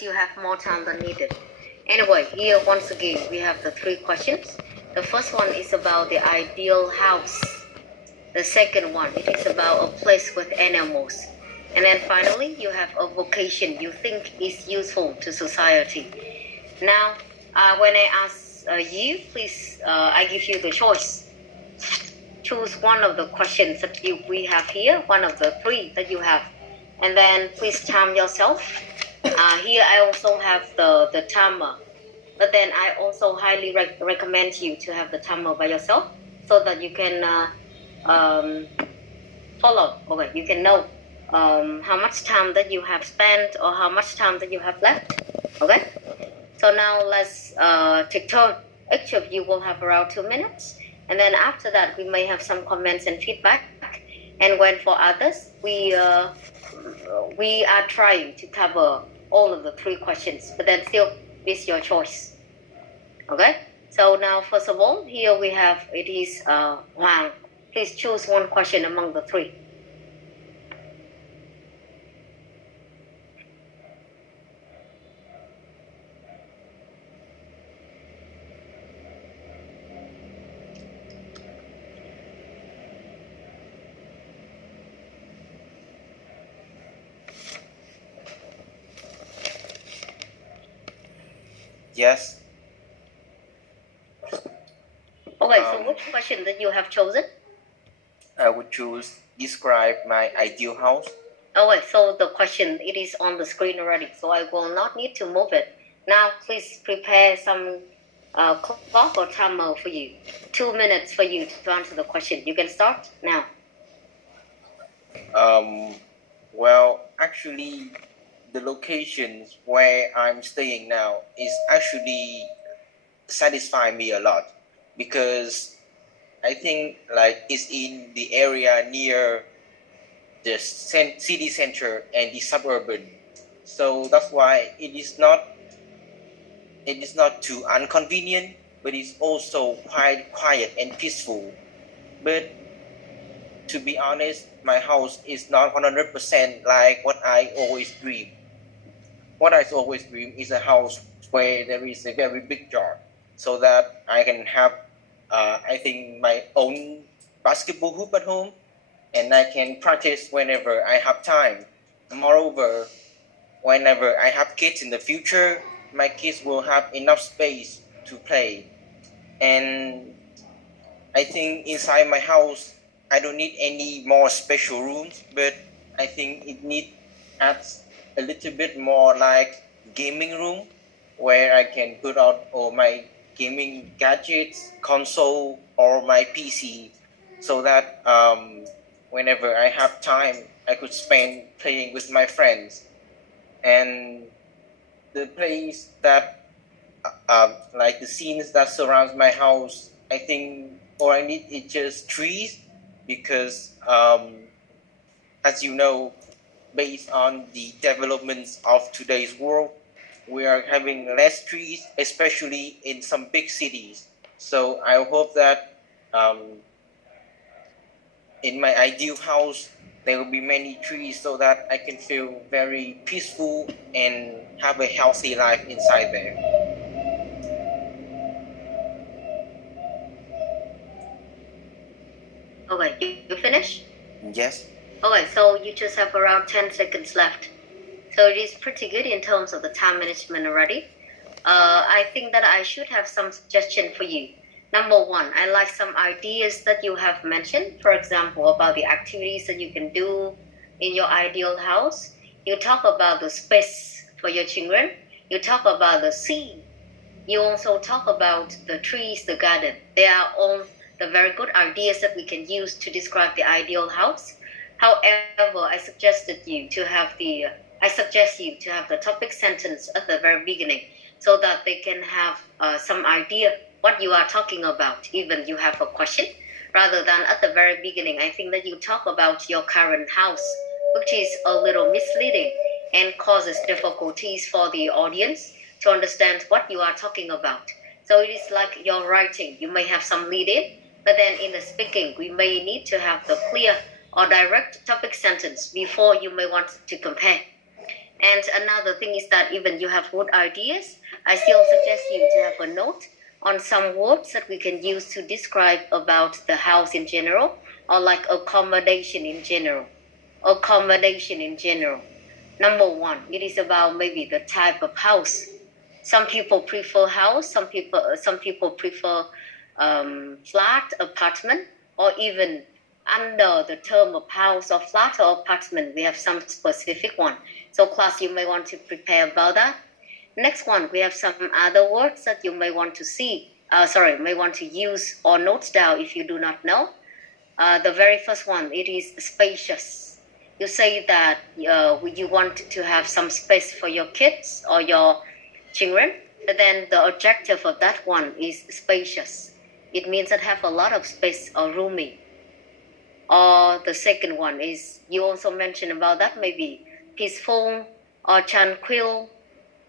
you have more time than needed. Anyway, here once again we have the three questions. The first one is about the ideal house. The second one, it is about a place with animals. And then finally, you have a vocation you think is useful to society. Now, when I ask you, please, I give you the choice. Choose one of the questions that we have here, one of the three that you have. And then please time yourself. Here I also have the timer. But then I also highly recommend you to have the timer by yourself so that you can follow. Okay, you can know how much time that you have spent or how much time that you have left. Okay, so now let's take turn. Each of you will have around 2 minutes, and then after that we may have some comments and feedback. And when for others, we are trying to cover all of the three questions, but then still it's your choice. Okay, so now first of all, here we have, it is Hoàng. Please choose one question among the three. Yes. Okay, so which question that you have chosen? I would choose describe my ideal house. Okay, so the question, it is on the screen already, so I will not need to move it. Now, please prepare some clock or timer for you. 2 minutes for you to answer the question. You can start now. Well, actually, the locations where I'm staying now is actually satisfying me a lot because I think like it's in the area near the city center and the suburban, so that's why it is not too inconvenient, but it's also quite quiet and peaceful. But to be honest, my house is not 100% like what I always dream. What I always dream is a house where there is a very big yard, so that I can have, I think, my own basketball hoop at home, and I can practice whenever I have time. Moreover, whenever I have kids in the future, my kids will have enough space to play. And I think inside my house, I don't need any more special rooms, but I think it needs adds a little bit more like gaming room where I can put out all my gaming gadgets, console, or my PC, so that whenever I have time, I could spend playing with my friends. And the place that, like the scenes that surrounds my house, I think all I need is just trees, because as you know, based on the developments of today's world, we are having less trees, especially in some big cities. So I hope that in my ideal house, there will be many trees so that I can feel very peaceful and have a healthy life inside there. Okay, you finished? Yes. Okay, so you just have around 10 seconds left. So it is pretty good in terms of the time management already. I think that I should have some suggestion for you. Number one, I like some ideas that you have mentioned. For example, about the activities that you can do in your ideal house. You talk about the space for your children. You talk about the sea. You also talk about the trees, the garden. They are all the very good ideas that we can use to describe the ideal house. However, I suggest you to have the topic sentence at the very beginning, so that they can have some idea what you are talking about, even you have a question, rather than at the very beginning. I think that you talk about your current house, which is a little misleading and causes difficulties for the audience to understand what you are talking about. So it is like your writing. You may have some lead-in, but then in the speaking, we may need to have the clear or direct topic sentence before you may want to compare. And another thing is that even you have good ideas, I still suggest you to have a note on some words that we can use to describe about the house in general, or like accommodation in general. Accommodation in general. Number one, it is about maybe the type of house. Some people prefer house, some people prefer flat, apartment, or even under the term of house or flat or apartment, we have some specific one. So class, you may want to prepare about that. Next one, we have some other words that you may want to may want to use or note down if you do not know. The very first one, it is spacious. You say that you want to have some space for your kids or your children, but then the objective of that one is spacious. It means that have a lot of space or roomy. Or the second one is, you also mentioned about that, maybe peaceful or tranquil.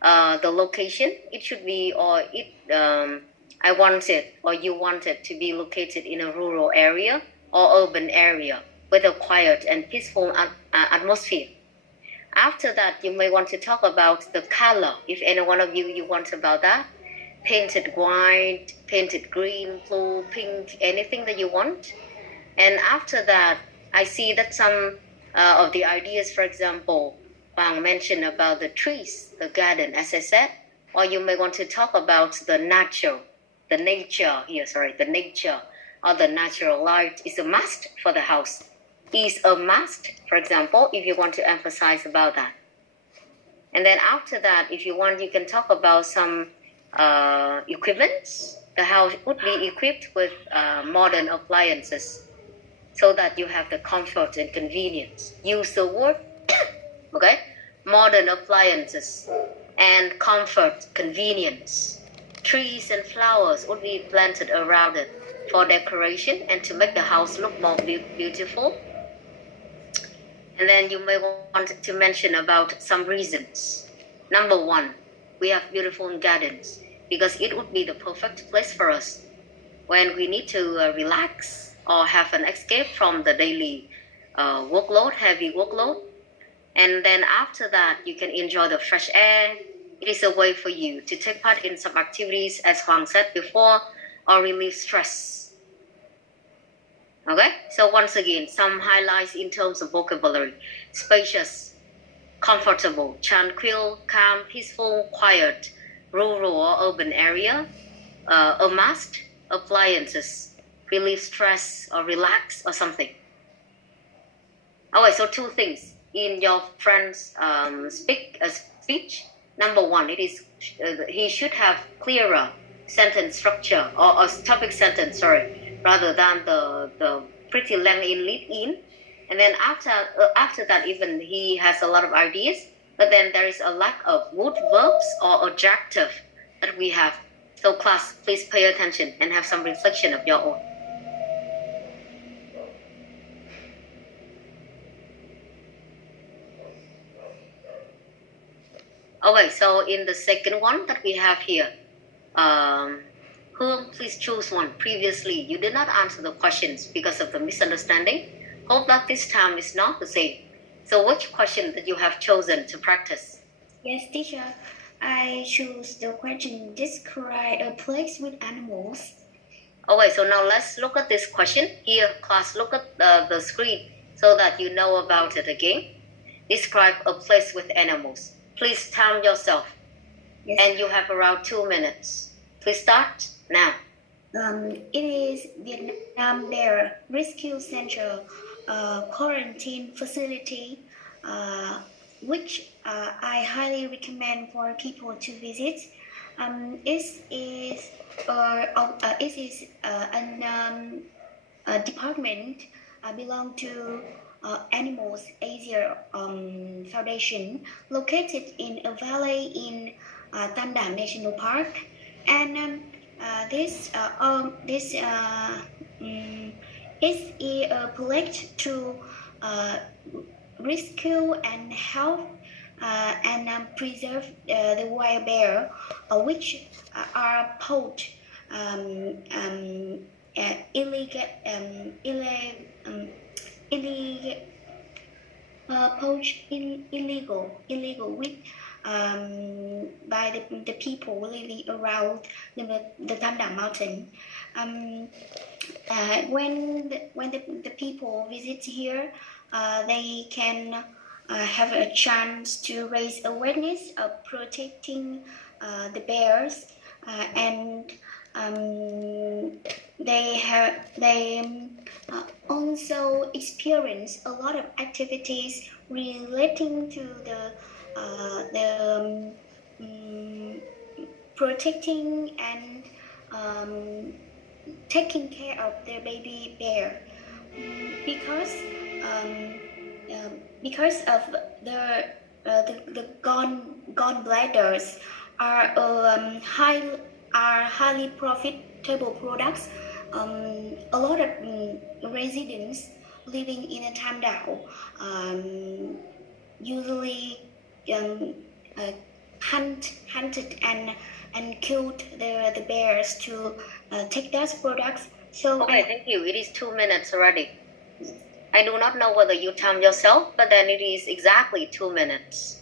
The location, it should be, or I want it, or you want it to be located in a rural area or urban area with a quiet and peaceful atmosphere. After that, you may want to talk about the color. If any one of you want about that, painted white, painted green, blue, pink, anything that you want. And after that, I see that some of the ideas, for example, Bang mentioned about the trees, the garden, as I said, or you may want to talk about the nature or the natural light is a must for the house. Is a must, for example, if you want to emphasize about that. And then after that, if you want, you can talk about some equipment. The house would be equipped with modern appliances so that you have the comfort and convenience. Use the word, okay? Modern appliances and comfort, convenience. Trees and flowers would be planted around it for decoration and to make the house look more beautiful. And then you may want to mention about some reasons. Number one, we have beautiful gardens because it would be the perfect place for us when we need to relax or have an escape from the daily heavy workload. And then after that, you can enjoy the fresh air. It is a way for you to take part in some activities, as Huang said before, or relieve stress. Okay, so once again, some highlights in terms of vocabulary: spacious, comfortable, tranquil, calm, peaceful, quiet, rural or urban area, a must, appliances, relieve stress or relax or something. Okay, so two things in your friend's speech. Number one, it is he should have clearer sentence structure or topic sentence, rather than the pretty lengthy lead-in. And then after that, even he has a lot of ideas, but then there is a lack of good verbs or adjective that we have. So class, please pay attention and have some reflection of your own. Okay, so in the second one that we have here, Hương, please choose one. Previously, you did not answer the questions because of the misunderstanding. Hope that this time is not the same. So which question that you have chosen to practice? Yes, teacher. I choose the question, describe a place with animals. Okay, so now let's look at this question. Here, class, look at the screen so that you know about it again. Describe a place with animals. Please time yourself. Yes. And you have around 2 minutes. Please start now. It is Vietnam Bear Rescue Center quarantine facility, which I highly recommend for people to visit. It is a department belong to Animals Asia Foundation, located in a valley in Tam Dang National Park, and this is a project to rescue and help and preserve the wild bear, which are poached poached illegal with by the people living around the Tam Dao mountain. When the people visit here, they can have a chance to raise awareness of protecting the bears, and they also experience a lot of activities relating to the protecting and taking care of their baby bear, because of the gall bladders are highly profitable products. A lot of residents living in a Tam Dao usually hunted and killed the bears to take those products. So Okay, thank you. It is 2 minutes already. I do not know whether you time yourself, but then it is exactly 2 minutes.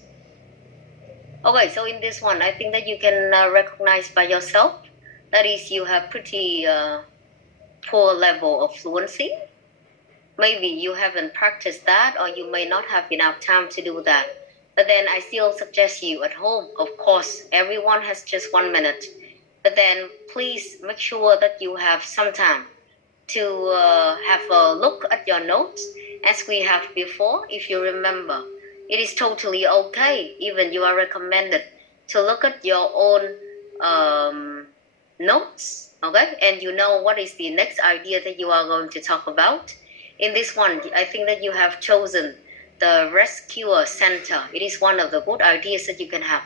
Okay, so in this one, I think that you can recognize by yourself. That is, you have pretty poor level of fluency. Maybe you haven't practiced that, or you may not have enough time to do that. But then I still suggest you at home. Of course, everyone has just 1 minute. But then please make sure that you have some time to have a look at your notes as we have before. If you remember, it is totally okay. Even you are recommended to look at your own notes, okay? And you know what is the next idea that you are going to talk about. In this one, I think that you have chosen the rescue center. It is one of the good ideas that you can have.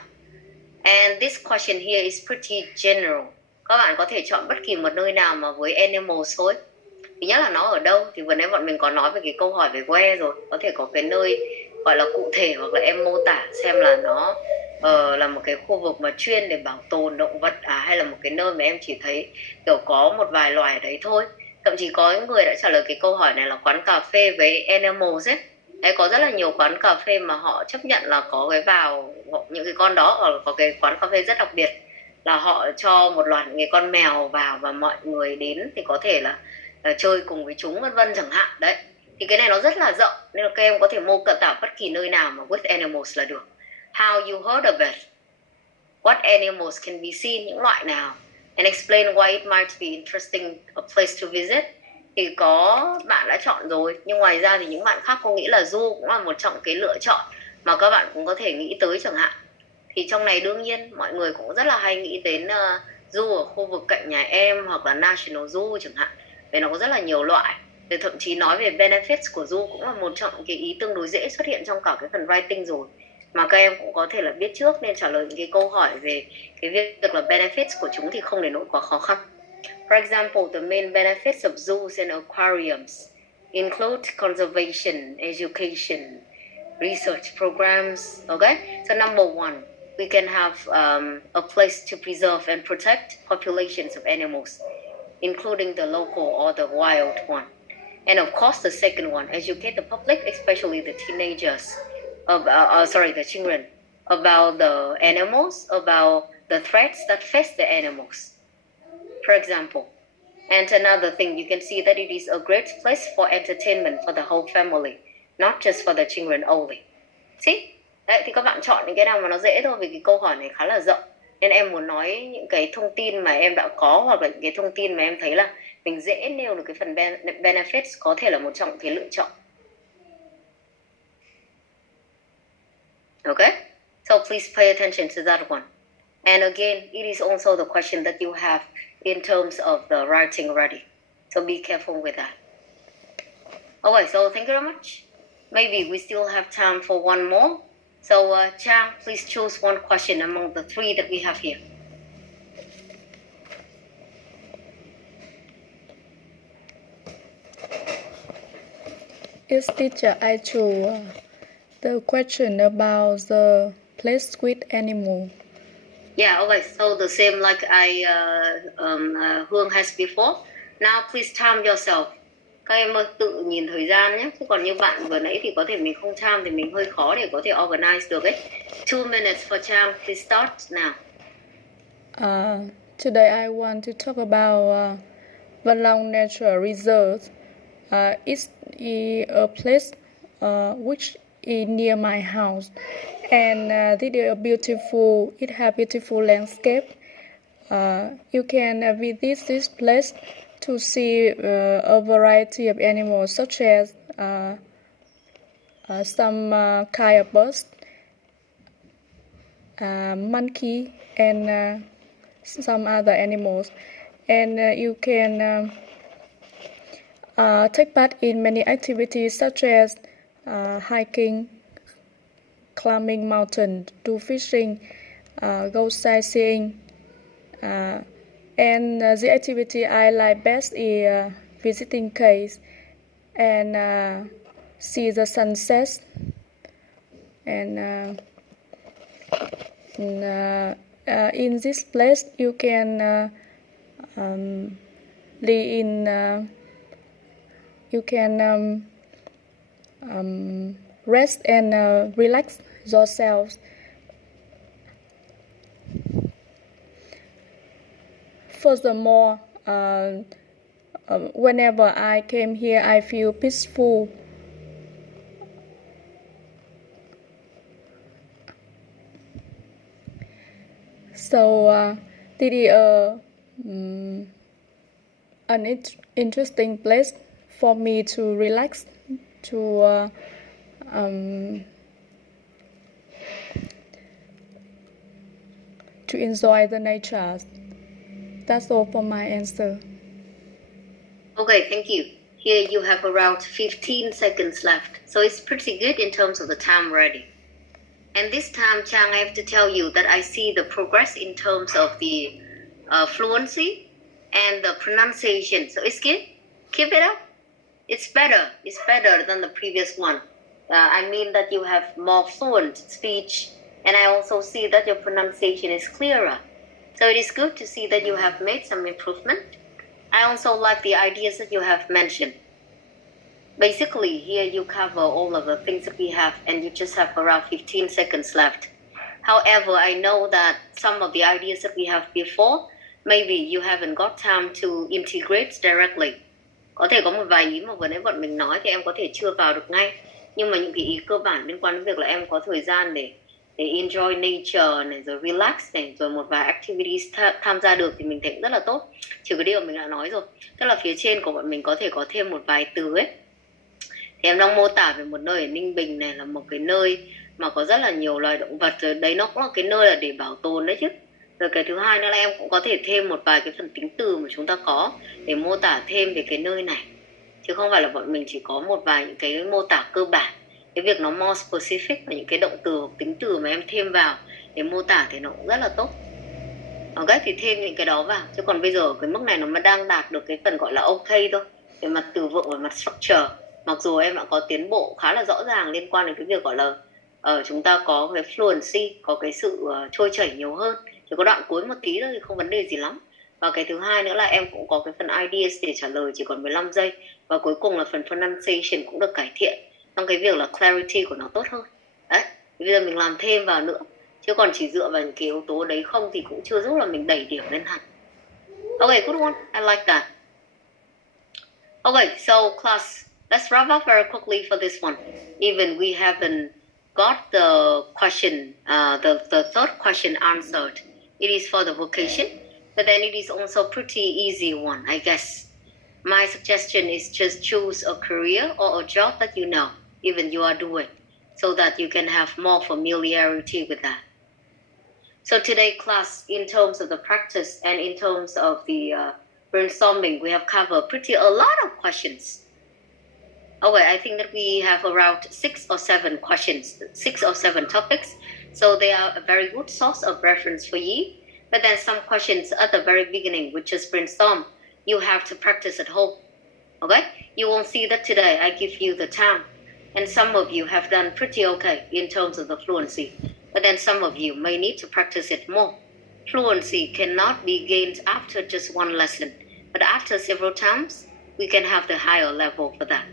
And this question here is pretty general. Các bạn có thể chọn bất kỳ một nơi nào mà với animals thôi. Thứ nhất là nó ở đâu, thì vừa nãy bọn mình có nói về cái câu hỏi về where rồi. Có thể có cái nơi gọi là cụ thể, hoặc là em mô tả xem là nó là một cái khu vực mà chuyên để bảo tồn động vật hay là một cái nơi mà em chỉ thấy kiểu có một vài loài ở đấy thôi. Thậm chí có người đã trả lời cái câu hỏi này là quán cà phê với animals ấy. Đấy, có rất là nhiều quán cà phê mà họ chấp nhận là có cái vào những cái con đó, hoặc là có cái quán cà phê rất đặc biệt là họ cho một loạt những cái con mèo vào và mọi người đến thì có thể là chơi cùng với chúng vân vân chẳng hạn. Đấy, thì cái này nó rất là rộng nên là các em có thể mô tả bất kỳ nơi nào mà with animals là được. How you heard of it? What animals can be seen? Những loại nào? And explain why it might be interesting a place to visit. Thì có bạn đã chọn rồi, nhưng ngoài ra thì những bạn khác có nghĩ là zoo cũng là một trong cái lựa chọn mà các bạn cũng có thể nghĩ tới chẳng hạn. Thì trong này đương nhiên mọi người cũng rất là hay nghĩ đến zoo ở khu vực cạnh nhà em, hoặc là National Zoo chẳng hạn. Vì nó có rất là nhiều loại. Thì thậm chí nói về benefits của zoo cũng là một trong cái ý tương đối dễ xuất hiện trong cả cái phần writing rồi, mà các em cũng có thể là biết trước, nên trả lời những cái câu hỏi về cái việc là benefits của chúng thì không đến nỗi quá khó khăn. For example, the main benefits of zoos and aquariums include conservation, education, research programs. Okay, so number one, we can have a place to preserve and protect populations of animals, including the local or the wild one. And of course, the second one, educate the public, especially the teenagers, the children, about the animals, about the threats that face the animals, for example. And another thing, you can see that it is a great place for entertainment for the whole family, not just for the children only. See? Đấy, thì các bạn chọn những cái nào mà nó dễ thôi, vì cái câu hỏi này khá là rộng. Nên em muốn nói những cái thông tin mà em đã có, hoặc là những cái thông tin mà em thấy là mình dễ nêu được cái phần benefits, có thể là một trong cái lựa chọn. Okay? So please pay attention to that one. And again, it is also the question that you have in terms of the writing already. So be careful with that. Okay, so thank you very much. Maybe we still have time for one more. So Chang, please choose one question among the three that we have here. Yes, teacher, I chose the question about the place with animal. Yeah, okay, so the same like Hương has before. Now please time yourself. Các em ơi, tự nhìn thời gian nhé. Chứ còn như bạn vừa nãy thì có thể mình không time thì mình hơi khó để có thể organize được ấy. 2 minutes for time. Please start now. Today I want to talk about Vân Long Natural Reserve. It's a place which is near my house, and this is a beautiful. It has beautiful landscape. You can visit this place to see a variety of animals, such as some kind of birds, monkey, and some other animals. And you can take part in many activities such as hiking, climbing mountain, do fishing, go sightseeing. And the activity I like best is visiting caves and see the sunsets. And in this place you can you can rest and relax yourself. Furthermore, whenever I came here, I feel peaceful. So this is an interesting place for me to relax, to enjoy the nature. That's all for my answer. Okay, thank you. Here you have around 15 seconds left. So it's pretty good in terms of the time already. And this time, Chang, I have to tell you that I see the progress in terms of the fluency and the pronunciation. So it's good. Keep it up. It's better. It's better than the previous one. I mean that you have more fluent speech. And I also see that your pronunciation is clearer. So it is good to see that you have made some improvement. I also like the ideas that you have mentioned. Basically, here you cover all of the things that we have, and you just have around 15 seconds left. However, I know that some of the ideas that we have before, maybe you haven't got time to integrate directly. Có thể có một vài ý mà vừa nãy bọn mình nói thì em có thể chưa vào được ngay. Nhưng mà những cái ý cơ bản liên quan đến việc là em có thời gian để enjoy nature này, rồi relax này, rồi một vài activities tham gia được thì mình thấy cũng rất là tốt. Trừ cái điều mình đã nói rồi, tức là phía trên của bọn mình có thể có thêm một vài từ ấy. Thì em đang mô tả về một nơi ở Ninh Bình này, là một cái nơi mà có rất là nhiều loài động vật, rồi đấy nó cũng là cái nơi là để bảo tồn đấy chứ. Rồi cái thứ hai nữa là em cũng có thể thêm một vài cái phần tính từ mà chúng ta có để mô tả thêm về cái nơi này, chứ không phải là bọn mình chỉ có một vài những cái mô tả cơ bản. Cái việc nó more specific và những cái động từ hoặc tính từ mà em thêm vào để mô tả thì nó cũng rất là tốt. Ok, thì thêm những cái đó vào. Chứ còn bây giờ ở cái mức này nó mới đang đạt được cái phần gọi là ok thôi, về mặt từ vựng và mặt structure. Mặc dù em đã có tiến bộ khá là rõ ràng liên quan đến cái việc gọi là chúng ta có cái fluency, có cái sự trôi chảy nhiều hơn. Chỉ có đoạn cuối một tí thôi thì không vấn đề gì lắm. Và cái thứ hai nữa là em cũng có cái phần ideas để trả lời chỉ còn 15 giây. Và cuối cùng là phần pronunciation cũng được cải thiện trong cái việc là clarity của nó tốt hơn. Đấy, bây giờ mình làm thêm vào nữa. Chứ còn chỉ dựa vào những cái yếu tố đấy không thì cũng chưa giúp là mình đẩy điểm lên hẳn. Okay, good one. I like that. Okay, so class, let's wrap up very quickly for this one. Even we haven't got the question, the third question answered. It is for the vocation, but then it is also pretty easy one, I guess. My suggestion is just choose a career or a job that you know, even you are doing, so that you can have more familiarity with that. So today class, in terms of the practice and in terms of the brainstorming, we have covered a lot of questions. Okay, I think that we have around 6 or 7 questions, 6 or 7 topics. So they are a very good source of reference for you. But then some questions at the very beginning, which is brainstorm, you have to practice at home. Okay? You won't see that today. I give you the time. And some of you have done pretty okay in terms of the fluency. But then some of you may need to practice it more. Fluency cannot be gained after just one lesson. But after several times, we can have the higher level for that.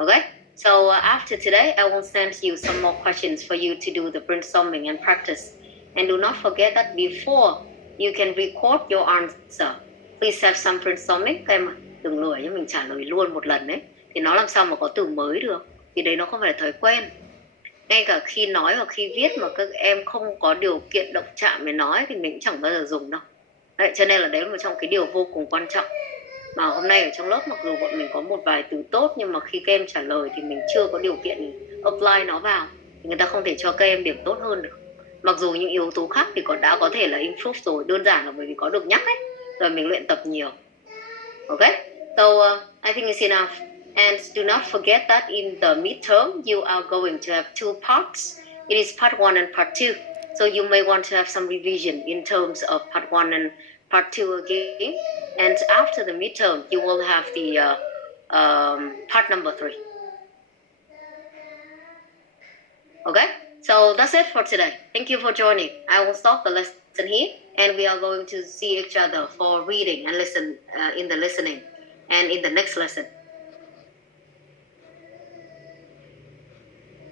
Okay? So after today, I will send you some more questions for you to do the brainstorming and practice. And do not forget that before you can record your answer, please have some brainstorming. Các em đừng lười cho mình trả lời luôn một lần đấy. Thì nó làm sao mà có từ mới được? Vì đấy nó không phải là thói quen. Ngay cả khi nói hoặc khi viết mà các em không có điều kiện động chạm để nói thì mình cũng chẳng bao giờ dùng đâu. Đấy, cho nên là đấy là một trong cái điều vô cùng quan trọng. Mà hôm nay ở trong lớp mặc dù bọn mình có một vài từ tốt, nhưng mà khi các em trả lời thì mình chưa có điều kiện apply nó vào thì người ta không thể cho các em điểm tốt hơn được. Mặc dù những yếu tố khác thì đã có thể là improve rồi, đơn giản là bởi vì có được nhắc ấy, rồi mình luyện tập nhiều. Okay, so I think it's enough. And do not forget that in the midterm you are going to have two parts. It is part 1 and part 2. So you may want to have some revision in terms of part 1 and part 2 again. And after the midterm, you will have the part number 3. Okay, so that's it for today. Thank you for joining. I will stop the lesson here, and we are going to see each other for reading and listen in the listening and in the next lesson.